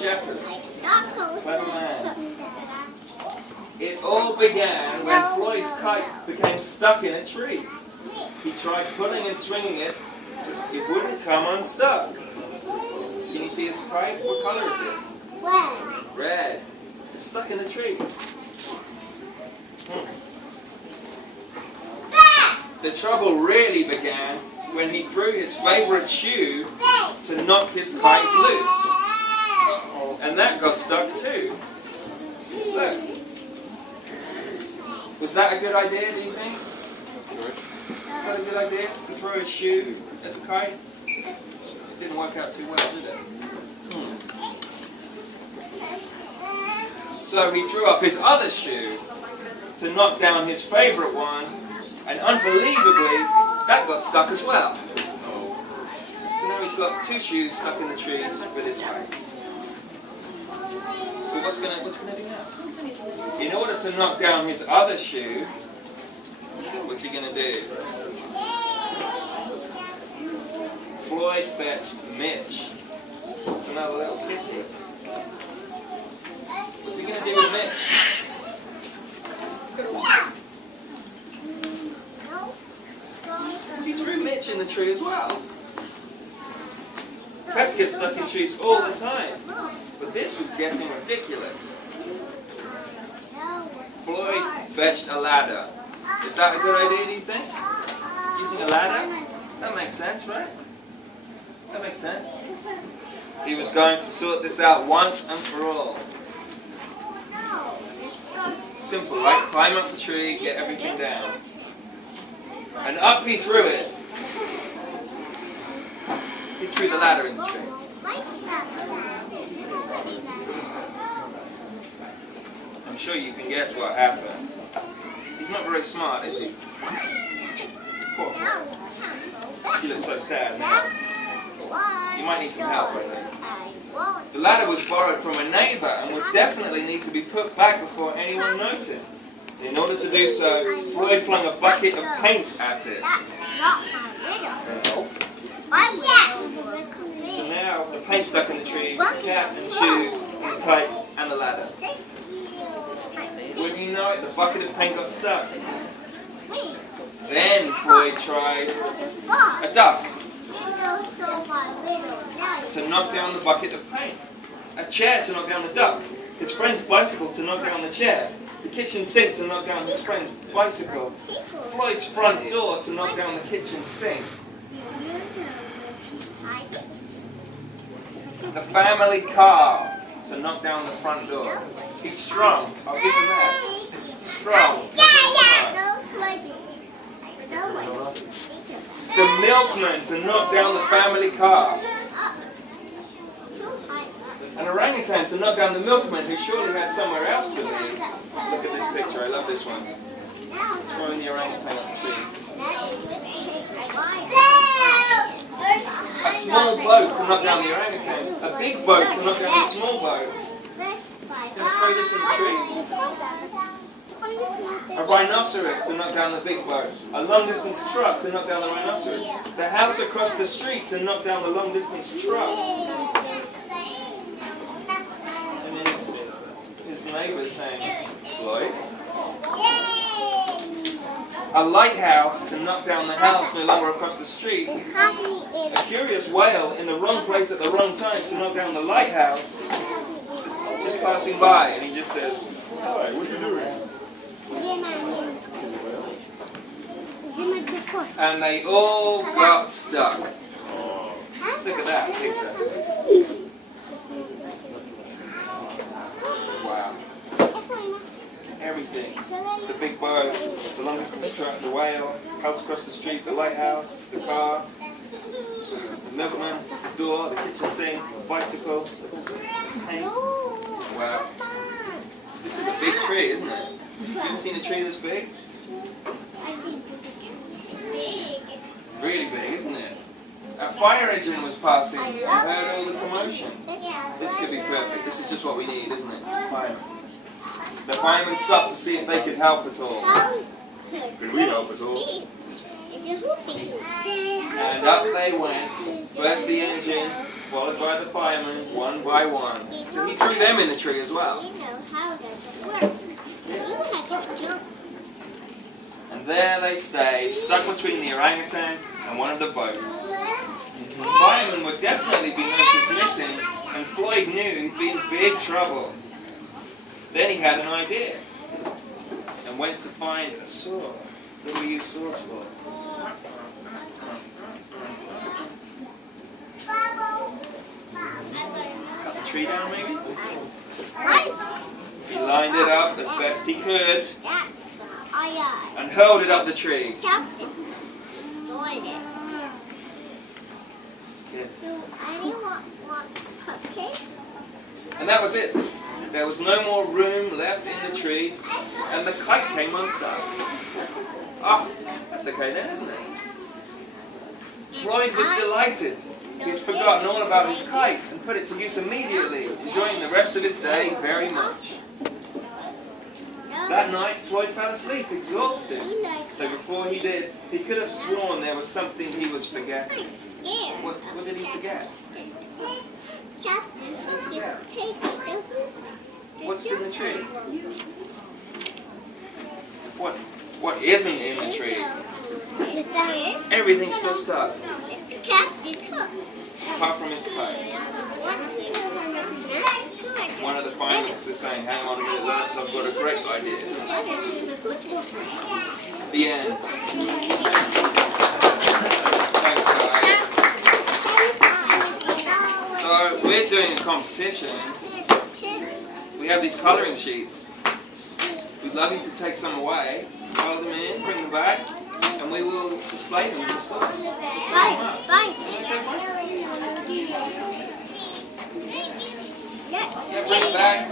Jeffers. Clever man. It all began when Floyd's kite became stuck in a tree. He tried pulling and swinging it, but it wouldn't come unstuck. Can you see his kite? What color is it? Red. Red. It's stuck in the tree. The trouble really began when he threw his favorite shoe to knock his kite loose. And that got stuck too. Look. Was that a good idea, do you think? Was that a good idea to throw a shoe at the kite? It didn't work out too well, did it? So he threw up his other shoe to knock down his favorite one, and unbelievably, that got stuck as well. So now he's got two shoes stuck in the tree with his kite. So what's gonna do now? In order to knock down his other shoe, what's he gonna do? Floyd fetched Mitch. It's another little kitty. What's he gonna do with Mitch? He threw Mitch in the tree as well. Pets get stuck in trees all the time. But this was getting ridiculous. Floyd fetched a ladder. Is that a good idea, do you think? Using a ladder? That makes sense, right? That makes sense. He was going to sort this out once and for all. Simple, right? Climb up the tree, get everything down. And up he threw it. He threw the ladder in the tree. I'm sure you can guess what happened. He's not very smart, is he? Poor Floyd. He looks so sad now. You might need some help right there. The ladder was borrowed from a neighbour and would definitely need to be put back before anyone noticed. In order to do so, Floyd flung a bucket of paint at it. So now the paint stuck in the tree, the cap and the shoes, and the kite and the ladder. Wouldn't you know it, the bucket of paint got stuck. Then Floyd tried a duck to knock down the bucket of paint, a chair to knock down the duck, his friend's bicycle to knock down the chair, the kitchen sink to knock down his friend's bicycle, Floyd's front door to knock down the kitchen sink, the family car to knock down the front door. He's strong, I'll give him that. Strong. The milkman to knock down the family car. An orangutan to knock down the milkman who surely had somewhere else to live. Look at this picture, I love this one. Throwing the orangutan up the tree. A small boat to knock down the orangutan. A big boat to knock down the small boat. Can I throw this in the tree? A rhinoceros to knock down the big boat. A long-distance truck to knock down the rhinoceros. The house across the street to knock down the long-distance truck. And then his neighbour's saying, Floyd? A lighthouse to knock down the house no longer across the street. A curious whale in the wrong place at the wrong time to knock down the lighthouse. Just passing by, and he just says, "Hi, what are you doing?" And they all got stuck. Look at that picture. Wow. Everything. The big boat, the longest distance truck, the whale, house across the street, the lighthouse, the car, the milkman, the door, the kitchen sink, the bicycle, paint. Wow. This is a big tree, isn't it? You ever seen a tree this big? I've seen big. Really big, isn't it? A fire engine was passing and heard all the commotion. This could be perfect. This is just what we need, isn't it? Fire. The firemen stopped to see if they could help at all. Could we help at all? And up they went. First the engine, followed by the firemen, one by one. So he threw them in the tree as well. You know how does it work. You have to jump. And there they stayed, stuck between the orangutan and one of the boats. The firemen would definitely be noticed missing, and Floyd knew he'd be in big trouble. Then he had an idea, and went to find a saw. What do we use saws for? Cut the tree down, maybe? What? He lined it up as best he could, That's I and hurled it up the tree. Captain destroyed it. That's good. Do anyone want cupcake? And that was it. There was no more room left in the tree, and the kite came unstuck. Ah, that's okay then, isn't it? Floyd was delighted. He'd forgotten all about his kite and put it to use immediately, enjoying the rest of his day very much. That night, Floyd fell asleep, exhausted. Though before he did, he could have sworn there was something he was forgetting. Scared. What did he forget? Captain took his paper. What's in the tree? What isn't in the tree? Everything's still stuck, It's Captain Cook. apart from his kite. One of the firemen is saying, hang on a minute, Lance, I've got a great idea. The end. Thanks, guys. So, we're doing a competition. We have these colouring sheets. We'd love you to take some away, colour them in, bring them back, and we will display them in the store. Bye. Bye. Yeah, bring them back.